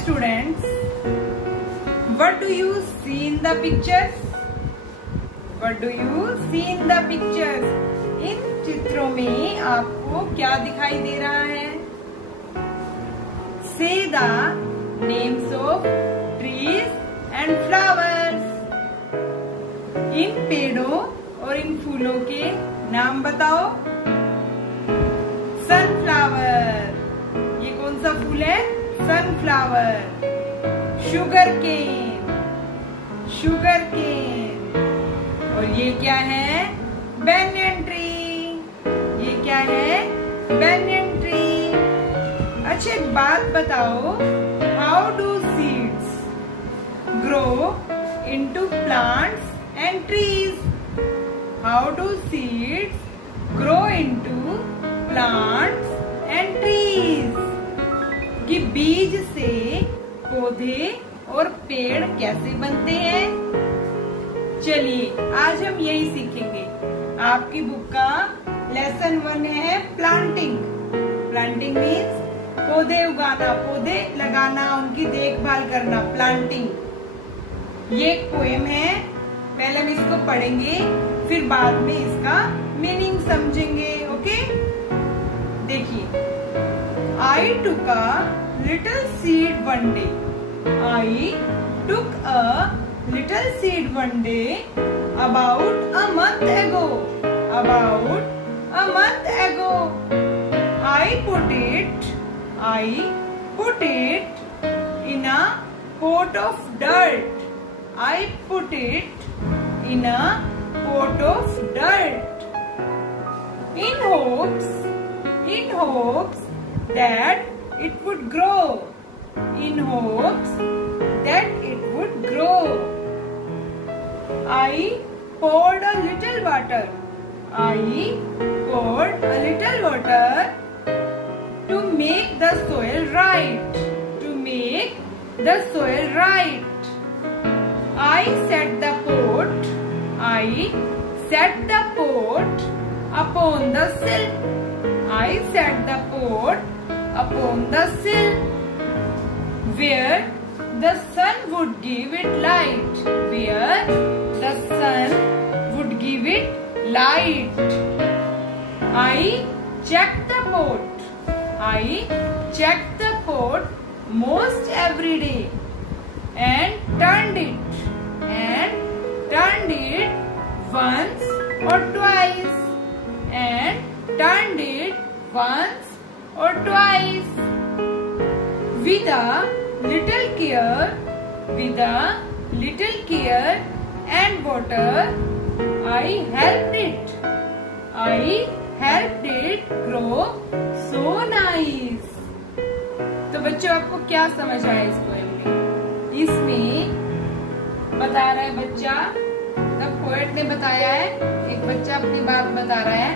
students, what do you see in the pictures? What do you see in the pictures? इन चित्रों में आपको क्या दिखाई दे रहा है? Say the names of trees and flowers. इन पेड़ों और इन फूलों के नाम बताओ। सनफ्लावर, ये कौन सा फूल है? Sunflower. Sugar cane, sugar cane. और ये क्या है? Banyan tree. ये क्या है? Banyan tree. अच्छा एक बात बताओ, how do seeds grow into plants and trees? How do seeds grow into plants and trees? कि बीज से पौधे और पेड़ कैसे बनते हैं? चलिए आज हम यही सीखेंगे। आपकी बुक का लेसन 1 है प्लांटिंग। प्लांटिंग मीन्स पौधे उगाना, पौधे लगाना, उनकी देखभाल करना, प्लांटिंग। ये एक पोएम है, पहले हम इसको पढ़ेंगे, फिर बाद में इसका मीनिंग समझेंगे। ओके, देखिए। I took a little seed one day. I took a little seed one day about a month ago. About a month ago. I put it in a pot of dirt. I put it in a pot of dirt. In hopes that it would grow. In hopes that it would grow. I poured a little water. I poured a little water to make the soil right. To make the soil right. I set the pot upon the sill. I set the pot upon the sill where the sun would give it light. Where the sun would give it light. I checked the pot. I checked the pot most every day and turned it once or twice. And turned it once or twice. With a little care and water, I helped it grow so nice. तो बच्चों आपको क्या समझ आया इस poem में? इसमें बता रहा है बच्चा, तब पोएट ने बताया है, एक बच्चा अपनी बात बता रहा है।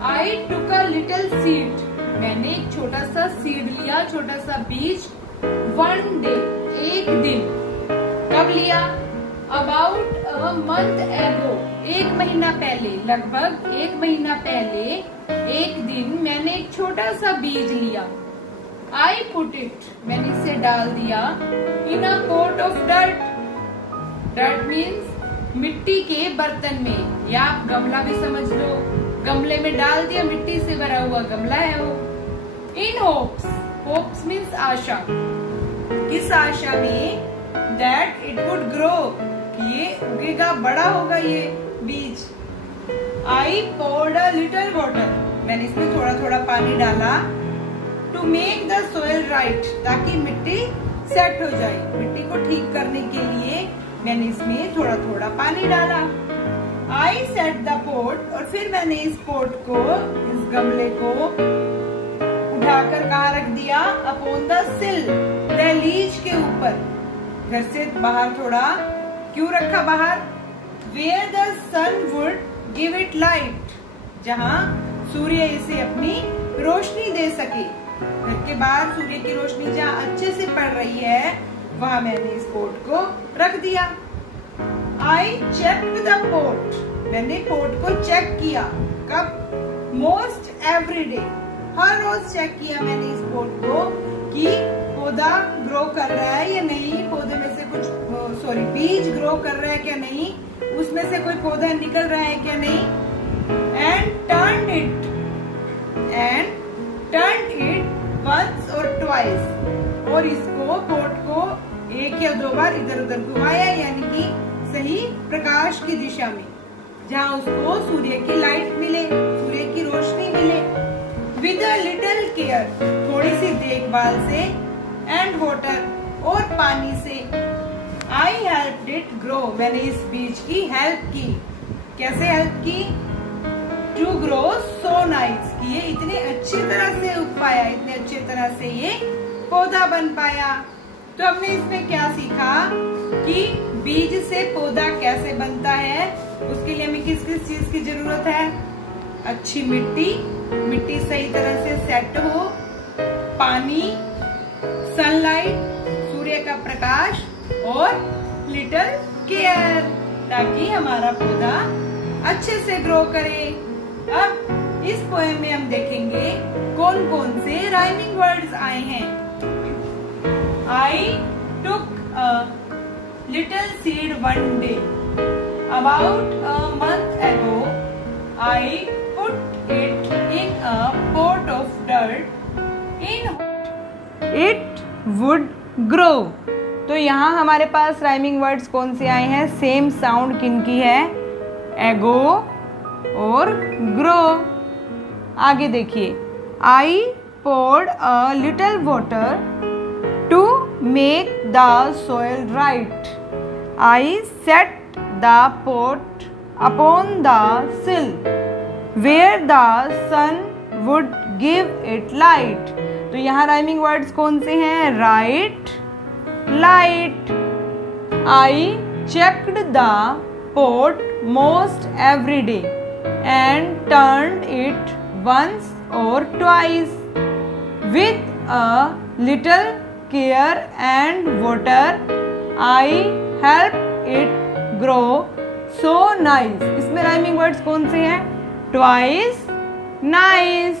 I took a little seed. मैंने एक छोटा सा सीड लिया, छोटा सा बीज। One day, एक दिन। कब लिया? About a month ago. एक महीना पहले, लगभग एक महीना पहले, एक दिन मैंने एक छोटा सा बीज लिया। I put it, मैंने इसे डाल दिया, in a pot of dirt. Dirt means मिट्टी के बर्तन में, या आप गमला भी समझ लो। गमले में डाल दिया, मिट्टी से भरा हुआ गमला है वो। इन होप्स मीन्स आशा। किस आशा में? दैट इट वुड ग्रो, कि ये उगेगा, बड़ा होगा ये बीज। I poured a little water, मैंने इसमें थोड़ा थोड़ा पानी डाला। To make the soil right, ताकि मिट्टी सेट हो जाए। मिट्टी को ठीक करने के लिए मैंने इसमें थोड़ा थोड़ा पानी डाला। I set the pot, और फिर मैंने इस पोट को, इस गमले को उठाकर कहाँ रख दिया? Upon the sill, दहलीज के ऊपर। घर से बाहर थोड़ा, क्यों रखा बाहर? Where the sun would give it light, जहाँ सूर्य इसे अपनी रोशनी दे सके। घर के बाहर सूर्य की रोशनी जहाँ अच्छे से पड़ रही है, वहाँ मैंने इस पोट को रख दिया। I checked the pot, मैंने पोट को चेक किया। कब? Most every day, हर रोज चेक किया मैंने इस पोट को कि पौधा ग्रो कर रहा है या नहीं, पौधे में से कुछ बीज ग्रो कर रहा है क्या नहीं, उसमें से कोई पौधा निकल रहा है क्या नहीं। एंड टर्न इट वंस और ट्वाइस, और इसको पोट को 1 या 2 बार इधर उधर घुमाया, यानी कि सही प्रकाश की दिशा में, जहाँ उसको सूर्य की लाइट मिले, सूर्य की रोशनी मिले। विद अ लिटिल केयर, थोड़ी सी देखभाल से, एंड वाटर, और पानी से। आई हेल्प्ड इट ग्रो, मैंने इस बीज की हेल्प की। कैसे हेल्प की? टू ग्रो सो नाइस, कि ये इतने अच्छी तरह से उग पाया, इतने अच्छे तरह से ये पौधा बन पाया। तो हमने इसमें क्या सीखा कि बीज से पौधा कैसे बनता है। उसके लिए हमें किस किस चीज की जरूरत है? अच्छी मिट्टी सही तरह से सेट हो, पानी, सनलाइट, सूर्य का प्रकाश, और लिटिल केयर, ताकि हमारा पौधा अच्छे से ग्रो करे। अब इस पोएम में हम देखेंगे कौन कौन से राइमिंग वर्ड्स आए हैं। I took a little seed one day. About a month ago, I put it in a pot of dirt. It would grow. तो यहाँ हमारे पास राइमिंग वर्ड्स कौन से आए हैं? सेम साउंड किनकी है? एगो और ग्रो। आगे देखिए, I poured a little water to make the soil right. I set the pot upon the sill where the sun would give it light. तो यहाँ राइमिंग वर्ड्स कौन से हैं? Right, light. I checked the pot most every day and turned it once or twice. With a little care and water, I help it grow so nice. इसमें rhyming words कौन से हैं? Twice, nice.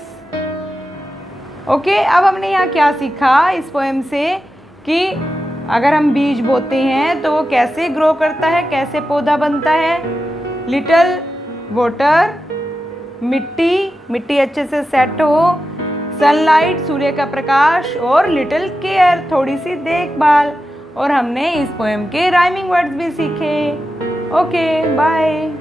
Okay, अब हमने यहाँ क्या सीखा इस पोएम से कि अगर हम बीज बोते हैं तो वो कैसे ग्रो करता है, कैसे पौधा बनता है। लिटिल वाटर, मिट्टी अच्छे से सेट हो, सनलाइट, सूर्य का प्रकाश, और लिटिल केयर, थोड़ी सी देखभाल। और हमने इस पोएम के राइमिंग वर्ड्स भी सीखे। Okay, bye.